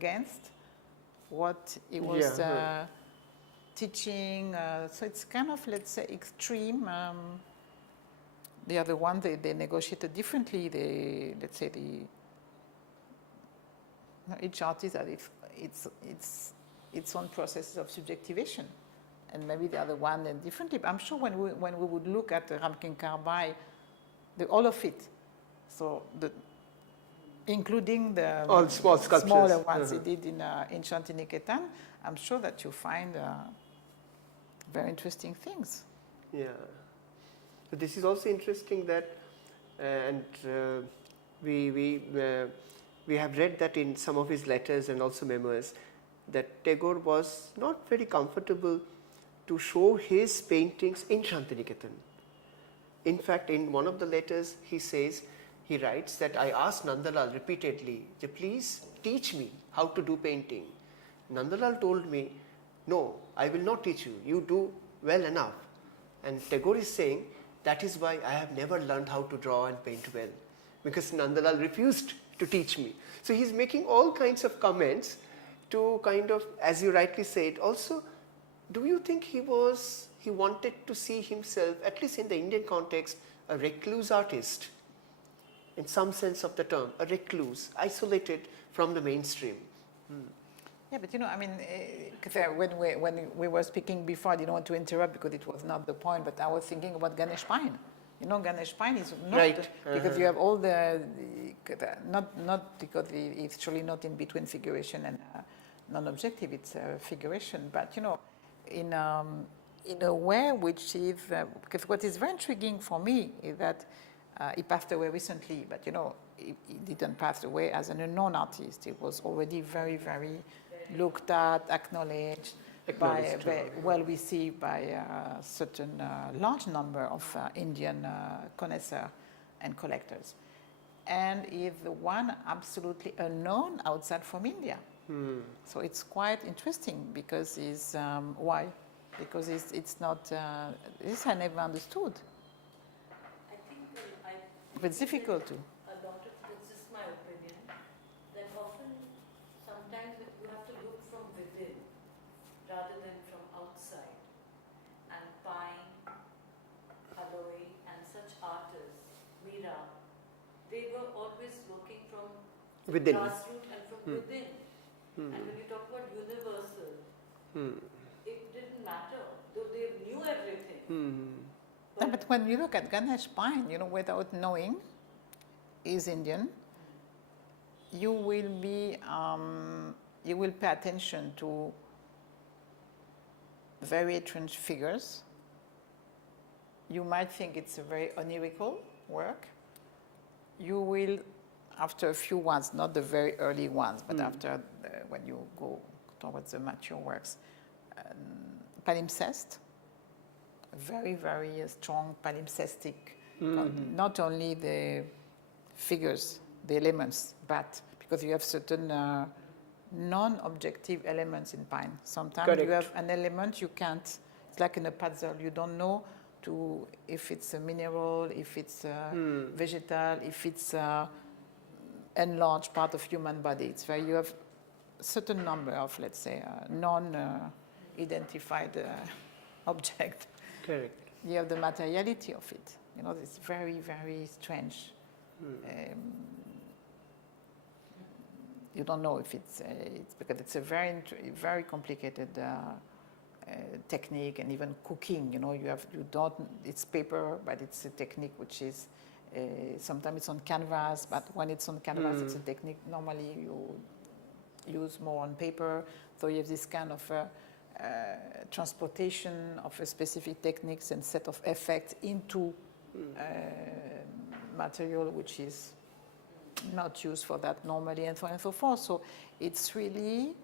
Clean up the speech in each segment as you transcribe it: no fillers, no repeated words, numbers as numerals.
against what he was teaching. So it's kind of, let's say, extreme. The other one, they negotiated differently. Let's say each artist has its own processes of subjectivation, and maybe the other one then differently. But I'm sure when we would look at the Ramkin-Carbide, all of it, so including the all small sculptures, smaller ones he did in Shantiniketan, I'm sure that you find very interesting things. Yeah. But this is also interesting that, and we have read that in some of his letters and also memoirs, that Tagore was not very comfortable to show his paintings in Shantiniketan. In fact, in one of the letters he writes that I asked Nandalal repeatedly, please teach me how to do painting. Nandalal told me, no, I will not teach you, you do well enough. And Tagore is saying, that is why I have never learned how to draw and paint well, because Nandalal refused to teach me. So he's making all kinds of comments to kind of, as you rightly said, also, do you think he wanted to see himself, at least in the Indian context, a recluse artist, in some sense of the term, a recluse, isolated from the mainstream? Yeah, but I mean, when we were speaking before, I didn't want to interrupt because it was not the point, but I was thinking about Ganesh Pine. Ganesh Pine is not, right. Because you have all not because it's surely not in between figuration and non-objective, it's figuration, but in a way which is, because what is very intriguing for me is that he passed away recently, but he didn't pass away as an unknown artist. He was already very, very looked at, acknowledged well received by a certain large number of Indian connoisseurs and collectors. And is the one absolutely unknown outside from India. So it's quite interesting because why? Because it's not, this I never understood. I think it's difficult to. A lot of, this is my opinion, that often, sometimes you have to look from within rather than from outside. And Pine, Haloi, and such artists, Mira, they were always working from within. Grassroots and from within. And when you talk about universal, it didn't matter, though they knew everything. But when you look at Ganesh Pine, without knowing, is Indian, you will pay attention to very strange figures. You might think it's a very onirical work. You will, after a few ones, not the very early ones, but after when you go towards the mature works, palimpsest, very, very strong palimpsestic, not only the figures, the elements, but because you have certain non-objective elements in Pine. Sometimes you have an element you can't, it's like in a puzzle, you don't know if it's a mineral, if it's vegetal, if it's enlarged part of human body. It's where you have a certain number of, let's say, non-identified object. Correct. You have the materiality of it. It's very, very strange. You don't know if it's because it's a very, very complicated technique, and even cooking. It's paper, but it's a technique which is sometimes it's on canvas. But when it's on canvas, it's a technique normally you use more on paper. So you have this kind of transportation of a specific techniques and set of effects into material which is not used for that normally, and so on and so forth. So it's really,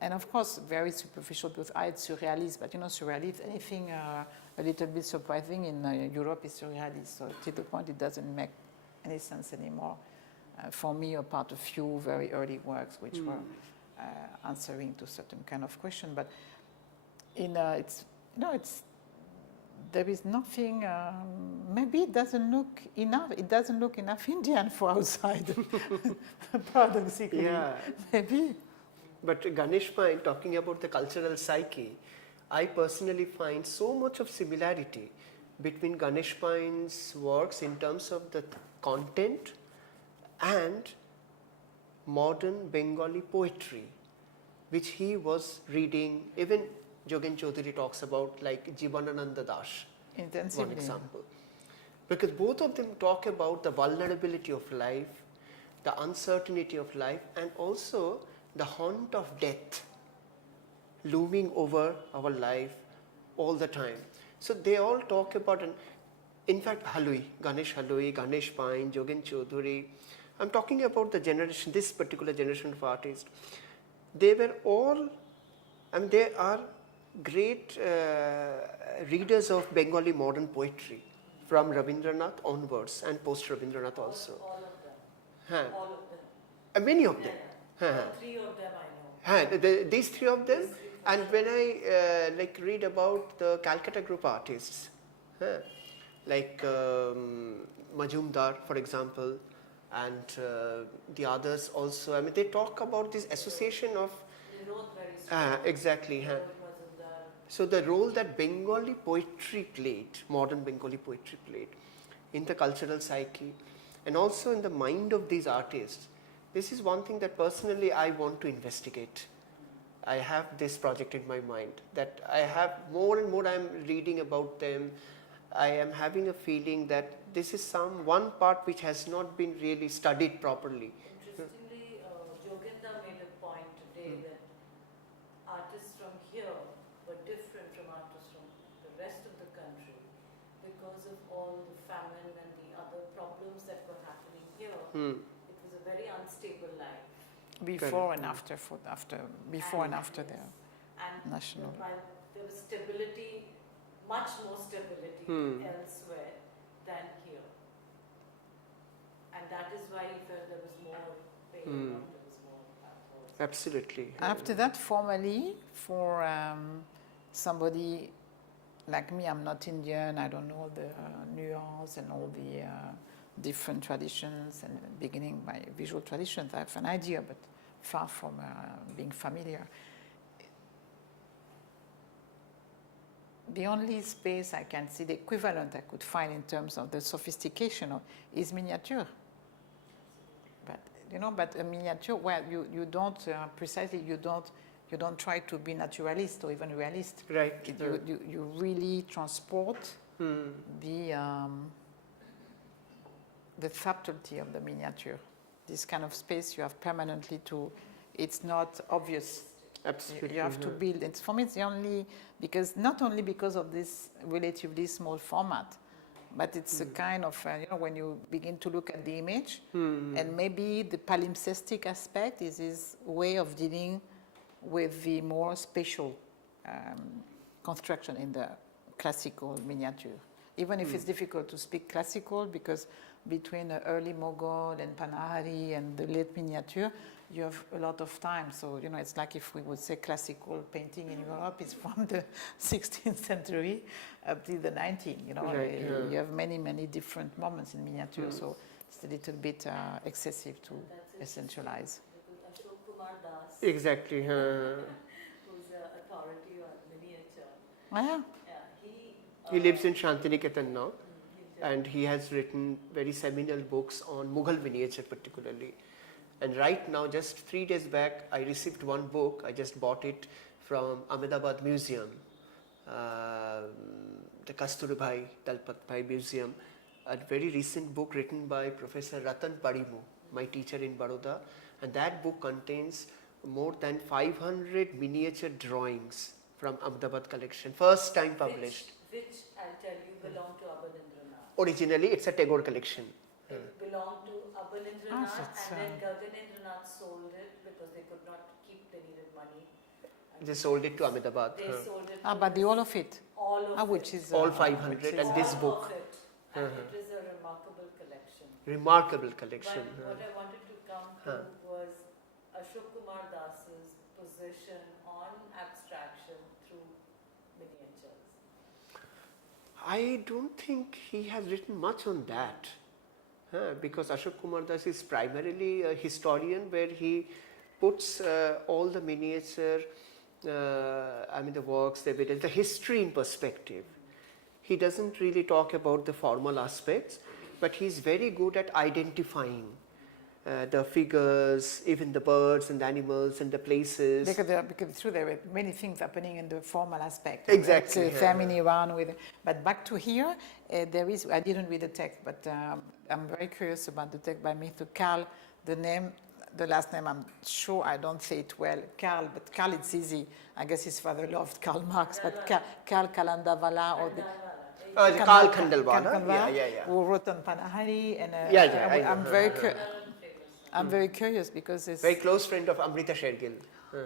and of course, very superficial because it's surrealist, but surrealist, anything a little bit surprising in Europe is surrealist. So to the point it doesn't make any sense anymore. For me, apart a few very early works which were answering to certain kind of question, but it's there is nothing. Maybe it doesn't look enough. It doesn't look enough Indian for outside. Paradoxically, Yeah. maybe. But Ganesh Pine, talking about the cultural psyche, I personally find so much of similarity between Ganesh Pine's works in terms of the content and modern Bengali poetry, which he was reading. Even Jogen Chaudhary talks about, like Jibanananda Das, Intensively. one example. Because both of them talk about the vulnerability of life, the uncertainty of life, and also the haunt of death looming over our life all the time. So they all talk about, in fact, Halui, Ganesh Pine, Jogen Chaudhary. I'm talking about the generation, this particular generation of artists. They were all, they are great readers of Bengali modern poetry from Rabindranath onwards and post Rabindranath also. All of them. Huh. All of them. Many of them. Yeah. Huh. 3 of them I know. These three of them, These three for and sure. when I read about the Calcutta group artists, like Majumdar, for example, and the others also. They talk about this association of They wrote very strong. exactly. They wrote Majumdar. So the role that Bengali poetry played, modern Bengali poetry played, in the cultural psyche, and also in the mind of these artists. This is one thing that personally I want to investigate. I have this project in my mind that I have more and more I am reading about them. I am having a feeling that this is one part which has not been really studied properly. Interestingly, Jogenda made a point today that artists from here were different from artists from the rest of the country because of all the famine and the other problems that were happening here. It was a very unstable life. Before Correct. and after, before and after yes. the And national. while there was stability, much more stability elsewhere than here. And that is why he felt there was more pain, there was more pathos. Absolutely. After that, formally, for somebody like me, I'm not Indian, I don't know the nuance and all the different traditions, and beginning by visual traditions, I have an idea, but far from being familiar. The only space I can see, the equivalent I could find in terms of the sophistication is miniature. But a miniature, well, you don't precisely, you don't try to be naturalist or even realist. Right. You really transport the subtlety of the miniature. This kind of space you have permanently to, it's not obvious. Absolutely. You have to build it. For me, it's the only, not only because of this relatively small format, but it's a kind of, when you begin to look at the image, and maybe the palimpsestic aspect is his way of dealing with the more spatial construction in the classical miniature. Even if it's difficult to speak classical, because between the early Mughal and Panahari and the late miniature, you have a lot of time. So, it's like if we would say classical painting in Europe is from the 16th century up to the 19th. Right, yeah. You have many, many different moments in miniature. So it's a little bit excessive to essentialize. Because Ashok Kumar Das, Exactly. who's an authority on miniature, Oh, yeah. He lives in Shantiniketan now, and he has written very seminal books on Mughal miniature particularly. And right now, just 3 days back, I received one book. I just bought it from Ahmedabad Museum, the Kasturbai Dalpatbhai Museum. A very recent book written by Professor Ratan Parimu, my teacher in Baroda. And that book contains more than 500 miniature drawings from Ahmedabad collection, first time published. Which I'll tell you belong to Abanindranath. Originally, it's a Tagore collection. It belonged to Abanindranath, that's, and then Gaganendranath sold it because they could not keep, they needed money. And They sold it to Ahmedabad. They sold it But the all of it, all of which it. is All 500 which is, and this All book. of it. And it is a remarkable collection. Remarkable collection. But what I wanted to come to was Ashok Kumar Das's position on abstraction through miniatures. I don't think he has written much on that, because Ashok Kumar Das is primarily a historian where he puts all the miniature, the works, the evidence, the history in perspective. He doesn't really talk about the formal aspects, but he's very good at identifying the figures, even the birds and the animals and the places. Because true, there were many things happening in the formal aspect. Exactly. Right? Family one with, but back to here, there is. I didn't read the text, but I'm very curious about the text by Mr. Karl. The last name, I'm sure I don't say it well, Karl, but Karl, it's easy. I guess his father loved Karl Marx, but Karl Kalandavala or the. Karl Khandelwal, yeah. Who wrote on Panahari, and I'm very curious because it's very close friend of Amrita Shergill.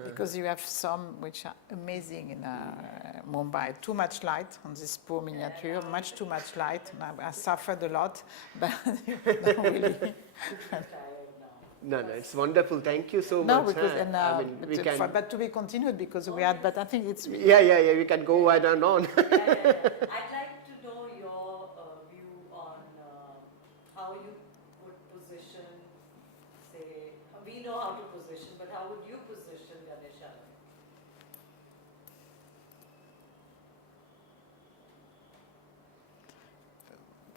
Because you have some which are amazing in Mumbai. Too much light on this poor miniature, much too much light. I suffered a lot, but not really. No, it's wonderful. Thank you so No, much. because but to be continued because we had. But I think it's yeah. We can go on and on. I'd like to know your view on how you would position. Say, we know how to position, but how would you position Ganesha?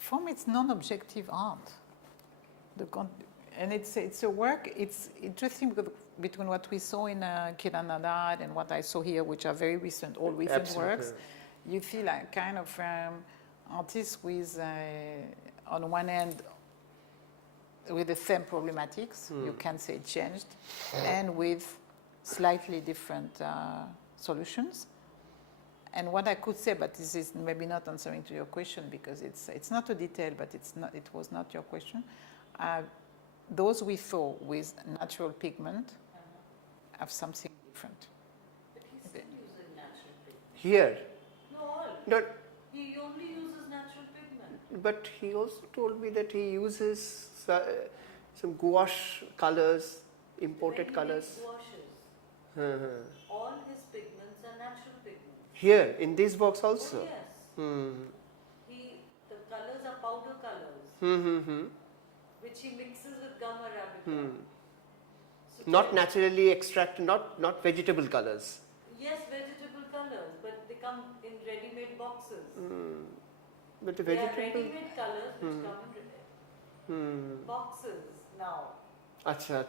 For me, it's non-objective art. And it's a work. It's interesting because between what we saw in Kiranadad and what I saw here, which are very recent, all recent Absolutely. works, you see like kind of artists with, on one end, with the same problematics, you can say changed, and with slightly different solutions. And what I could say, but this is maybe not answering to your question because it's not a detail, but it was not your question. Those we saw with natural pigment have something different. But he's still using natural pigment. Here. No, he only uses natural pigment. But he also told me that he uses some gouache colors, imported When colors. he washes, all his pigments are natural pigments. Here, in this box also. Oh, yes. The colors are powder colors, which he mixes with gum arabica. So Not naturally extracted, not vegetable colors. Yes, vegetable colors, but they come in ready-made boxes. But the They are vegetable. ready-made colors which come in boxes now. Acha.